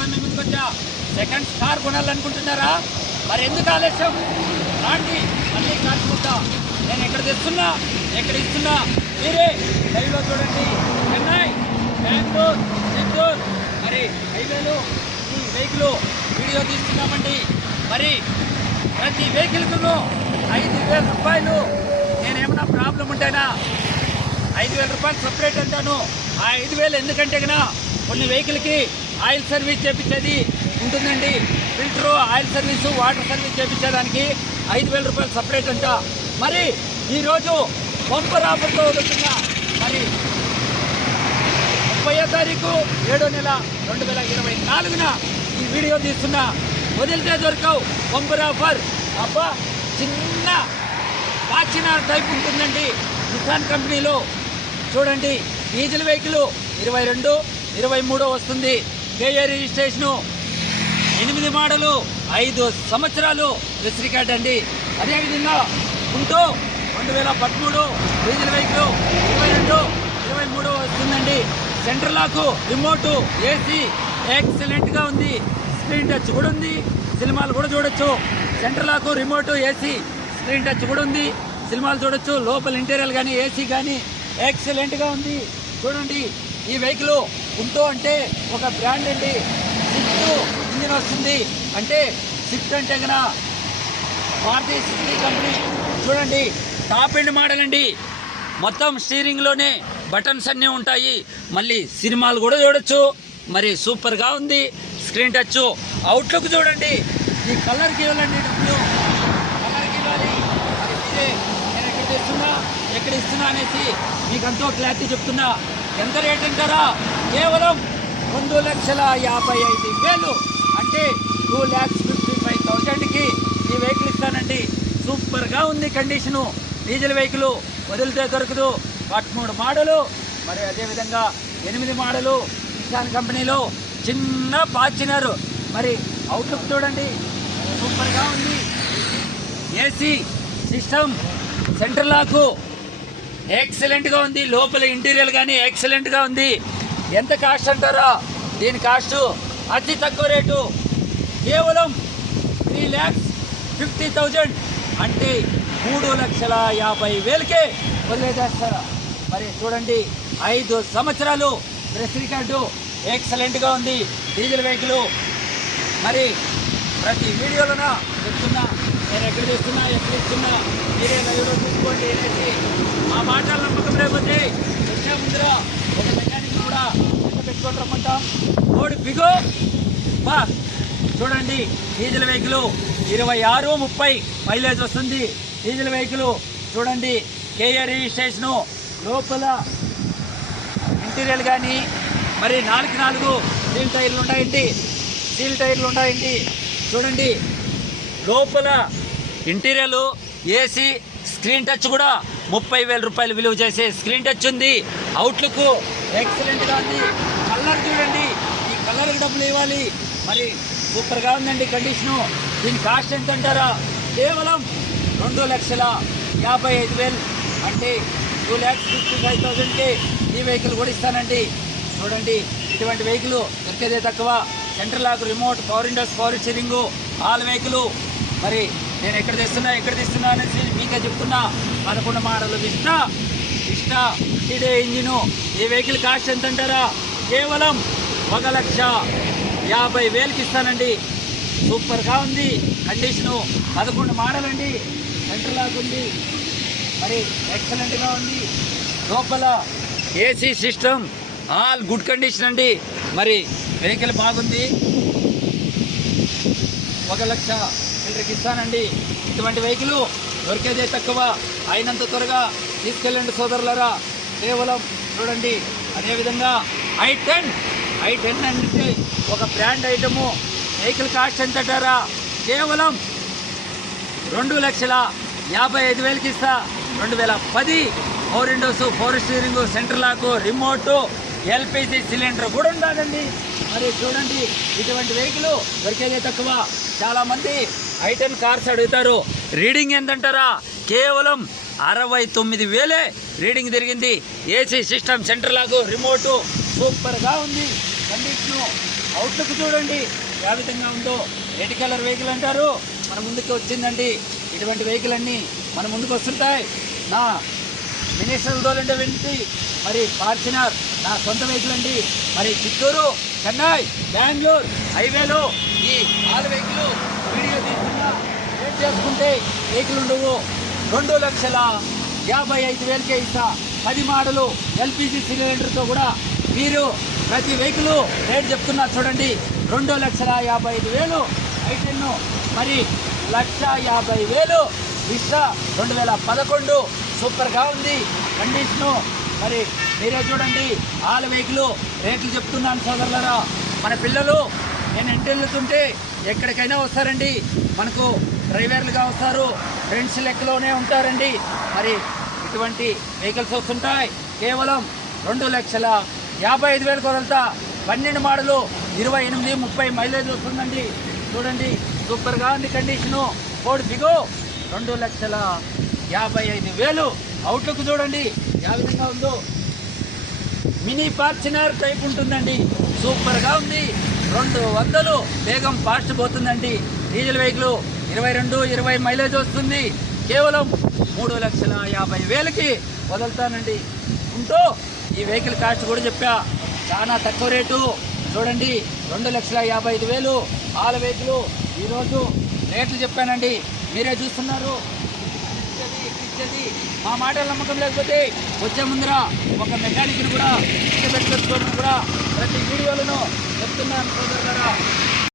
కదా ముందుకొచ్చా? Second star కొనాలనుకుంటున్నారా? మరి ఎందుకు ఆలస్యం? రాండి మళ్ళీ కాచుకుంటా నేను ఎక్కడ తెస్తున్నా? ఎక్కడ ఇస్తున్నా? మీరే లైవ్లో చూడండి. చెన్నై బెంగళూరు చిత్తూరు. మరి హైవేలు ఈ వెహికల్ వీడియో తీస్తున్నామండి. మరి ప్రతి వెహికల్కును ఐదు వేల రూపాయలు. నేనేమన్నా ప్రాబ్లం ఉంటేనా? ఐదు వేల రూపాయలు సపరేట్ అంటాను. ఆ ఐదు వేలు ఎందుకంటే కన్నా కొన్ని వెహికల్కి ఆయిల్ సర్వీస్ చేపించేది ఉంటుందండి. Filter oil service water service చేయించడానికి ఐదు వేల రూపాయలు సపరేట్ అంట. మరి ఈరోజు పంపర్ ఆఫర్తో వదులుతున్న మరి ముప్పయో తారీఖు ఏడో నెల రెండు వేల ఇరవై నాలుగున ఈ వీడియో తీస్తున్న వదిలితే దొరకవు పంపర్ ఆఫర్. అబ్బా చిన్న ఫార్చునర్ టైప్ ఉంటుందండి. నిసాన్ కంపెనీలో చూడండి. డీజిల్ వెహికల్ ఇరవై రెండు ఇరవై మూడో వస్తుంది. KA registration. ఎనిమిది మోడలు ఐదు సంవత్సరాలు వెస్ రికార్డ్ అండి. అదేవిధంగా ఉంటూ రెండు వేల పదమూడు డీజిల్ వెహికల్ ఇరవై రెండు ఇరవై మూడు వస్తుందండి. సెంటర్ లాకు రిమోటు ఏసీ ఎక్సలెంట్గా ఉంది. స్క్రీన్ టచ్ కూడా ఉంది. సినిమాలు కూడా చూడొచ్చు. Centre lock remote AC screen touch కూడా ఉంది. సినిమాలు చూడొచ్చు. లోపల ఇంటీరియర్ కానీ ఏసీ కానీ ఎక్సలెంట్గా ఉంది. చూడండి ఈ వెహికల్ ఉంటూ అంటే ఒక బ్రాండ్ అండి. స్విఫ్ట్ ఇంజిన్ వస్తుంది. అంటే సిఫ్ట్ అంటే కన్నా భారతీయ సిటీ కంపెనీ. చూడండి టాప్ ఎండ్ మోడల్ అండి మొత్తం స్టీరింగ్లోనే బటన్స్ అన్నీ ఉంటాయి. మళ్ళీ సినిమాలు కూడా చూడొచ్చు. మరి సూపర్గా ఉంది. స్క్రీన్ టచ్ అవుట్లుక్ చూడండి. ఈ కలర్కి ఇవ్వాలండి డబ్బులు. కలర్కి ఇవ్వాలి నేను ఎక్కడ తెస్తున్నా ఎక్కడ ఇస్తున్నా అనేసి మీకు ఎంతో క్లారిటీ చెప్తున్నా. ఎంత రేట్ అంటారా కేవలం రెండు లక్షల యాభై ఐదు వేలు. అంటే టూ ల్యాక్స్ ఫిఫ్టీ ఫైవ్ థౌజండ్కి ఈ వెహికల్ ఇస్తానండి. సూపర్గా ఉంది కండిషను. డీజిల్ వెహికల్ వదిలితే దొరకదు. పదమూడు మోడలు మరి అదేవిధంగా ఎనిమిది మోడలు నిసాన్ కంపెనీలో చిన్న పాచినారు మరి అవుట్లుక్ చూడండి. సూపర్గా ఉంది. ఏసీ సిస్టమ్ సెంటర్ లాకు. ఎక్సలెంట్గా ఉంది. లోపల ఇంటీరియర్ కానీ ఎక్సలెంట్గా ఉంది. ఎంత కాస్ట్ అంటారా? దీని కాస్ట్ అతి తక్కువ రేటు. కేవలం త్రీ ల్యాక్స్ ఫిఫ్టీ థౌజండ్ అంటే మూడు లక్షల యాభై వేలకే వదిలేసేస్తారా? మరి చూడండి ఐదు సంవత్సరాలు ప్రెస్ రికార్డు ఎక్సలెంట్గా ఉంది. Diesel vehicle. మరి ప్రతి వీడియోలోన చెప్తున్నా నేను ఎక్కడ చేస్తున్నా ఎక్కడ ఇస్తున్నా మీరే లైవ్లో చూసుకోండి అనేసి ఆ మాటలు నమ్మకం లేకపోతే వచ్చే ముందర ఒక మెకానిక్ కూడా ఎంత పెట్టుకొని రమ్మంటాం. ఓడి బిగో. బా చూడండి డీజిల్ వెహికల్ ఇరవై ఆరు ముప్పై మైలేజ్ వస్తుంది. డీజిల్ వెహికల్ చూడండి కేఏ రిజిస్ట్రేషను లోపల ఇంటీరియర్ కానీ మరి నాలుగు నాలుగు స్టీల్ టైర్లు ఉంటాయండి. స్టీల్ టైర్లు ఉంటాయండి. చూడండి లోపల ఇంటీరియర్ ఏసీ స్క్రీన్ టచ్ కూడా ముప్పై వేల రూపాయలు విలువ చేసే స్క్రీన్ టచ్ ఉంది. అవుట్లుక్ ఎక్సలెంట్గా ఉంది. కలర్ చూడండి. ఈ కలర్కి డబ్బులు ఇవ్వాలి. మరి సూపర్గా ఉందండి కండిషను దీని కాస్ట్ ఎంత అంటారా? కేవలం రెండు లక్షల యాభై ఐదు వేలు. అంటే టూ ల్యాక్స్ ఫిఫ్టీ ఫైవ్ థౌజండ్కి ఈ వెహికల్ కూడా ఇస్తానండి. చూడండి ఇటువంటి వెహికల్ దొరికేదే తక్కువ. Central lock remote power windows power steering all vehicle మరి నేను ఎక్కడ తెస్తున్నా ఎక్కడ తెస్తున్నా అనేసి మీకే చెప్తున్నా. పదకొండు మాటలు విస్టా విస్టా ఇదే ఇంజిను. ఈ వెహికల్ కాస్ట్ ఎంత అంటారా కేవలం ఒక లక్ష యాభై వేలకి ఇస్తానండి. సూపర్గా ఉంది కండిషను. పదకొండు మోడల్ సెంటర్ లాగా లాక్ ఉంది. మరి ఎక్సలెంట్గా ఉంది. లోపల AC system all good condition అండి. మరి వెహికల్ బాగుంది. ఒక లక్ష చిల్లరకి ఇస్తానండి ఇటువంటి వెహికల్ దొరికేదే తక్కువ. అయినంత త్వరగా తీసుకెళ్ళండి సోదరులరా. కేవలం చూడండి. అదేవిధంగా ఐ టెన్. ఐ టెన్ అంటే ఒక బ్రాండ్ ఐటము. వెహికల్ కాస్ట్ ఎంతటారా? కేవలం రెండు లక్షల యాభై ఐదు వేలకి ఇస్తా. రెండు వేల పది. Four windows four steering centre lock remote LPG cylinder కూడా ఉండాలండి. మరి చూడండి ఇటువంటి వెహికల్ దొరికేదే తక్కువ. చాలామంది ఐటెన్ కార్స్ అడుగుతారు రీడింగ్ ఎంతంటారా కేవలం అరవై తొమ్మిది వేలే రీడింగ్ తిరిగింది AC system centre lock remote సూపర్గా ఉంది. కండిషను అవుట్లుక్ చూడండి ఏ విధంగా ఉందో. రెడ్ కలర్ వెహికల్ అంటారు. మన ముందుకు వచ్చిందండి. ఇటువంటి వెహికల్ అన్నీ మన ముందుకు వస్తుంటాయి. నా మినిస్టర్ దోలంటే వెంటి. మరి ఫార్చునర్ నా సొంత వెహికల్ అండి. మరి చిత్తూరు చెన్నై బెంగళూరు హైవేలో ఈ ఆరు వెహికల్ వీడియో తీసుకున్నా రేట్ చేసుకుంటే వెహికల్ ఉండవు? రెండు లక్షల యాభై ఐదు వేలకే ఇస్తా. పది మోడలు ఎల్పిజి సిలిండర్తో కూడా మీరు ప్రతి వెహికల్ రేట్ చెప్తున్నా చూడండి. రెండు లక్షల యాభై ఐదు వేలు. ఐటెన్ను మరి లక్ష యాభై వేలు. విస్టా రెండు వేల పదకొండు. సూపర్గా ఉంది కండిషను. మరి మీరే చూడండి ఆల్ వెహికల్ రేట్లు చెప్తున్నాను సోదరులరా. మన పిల్లలు నేను ఇంటి వెళ్తుంటే ఎక్కడికైనా వస్తారండి. మనకు డ్రైవర్లుగా వస్తారు ఫ్రెండ్స్ లెక్కలోనే ఉంటారండి. మరి ఇటువంటి వెహికల్స్ వస్తుంటాయి. కేవలం రెండు లక్షల యాభై ఐదు వేలకు కొరత. పన్నెండు మోడలు ఇరవై ఎనిమిది ముప్పై మైలేజ్ వస్తుందండి. చూడండి సూపర్గా ఉంది కండిషను. Ford Figo. రెండు లక్షల యాభై ఐదు వేలు. అవుట్లుక్ చూడండి. ఏ విధంగా ఉందో. మినీ ఫార్చునర్ టైప్ ఉంటుందండి. సూపర్గా ఉంది. రెండు వందలు. వేగం ఫాస్ట్ పోతుందండి. డీజిల్ వెహికల్ ఇరవై రెండు ఇరవై మైలేజ్ వస్తుంది. కేవలం మూడు లక్షల యాభై వేలకి వదులుతానండి. ఉంటూ ఈ వెహికల్ కాస్ట్ కూడా చెప్పా. చాలా తక్కువ రేటు. చూడండి. రెండు లక్షల యాభై ఐదు వేలు. ఆల వెహికల్ ఈరోజు రేట్లు చెప్పానండి. మీరే చూస్తున్నారు ఇచ్చేది, ఇచ్చేది. మా మాటలు నమ్మకం లేకపోతే వచ్చే ముందర ఒక మెకానిక్ని కూడా ఇంటి పెట్టుకోవడం కూడా ప్రతి వీడియోలను చెప్తున్నాను సోదరులారా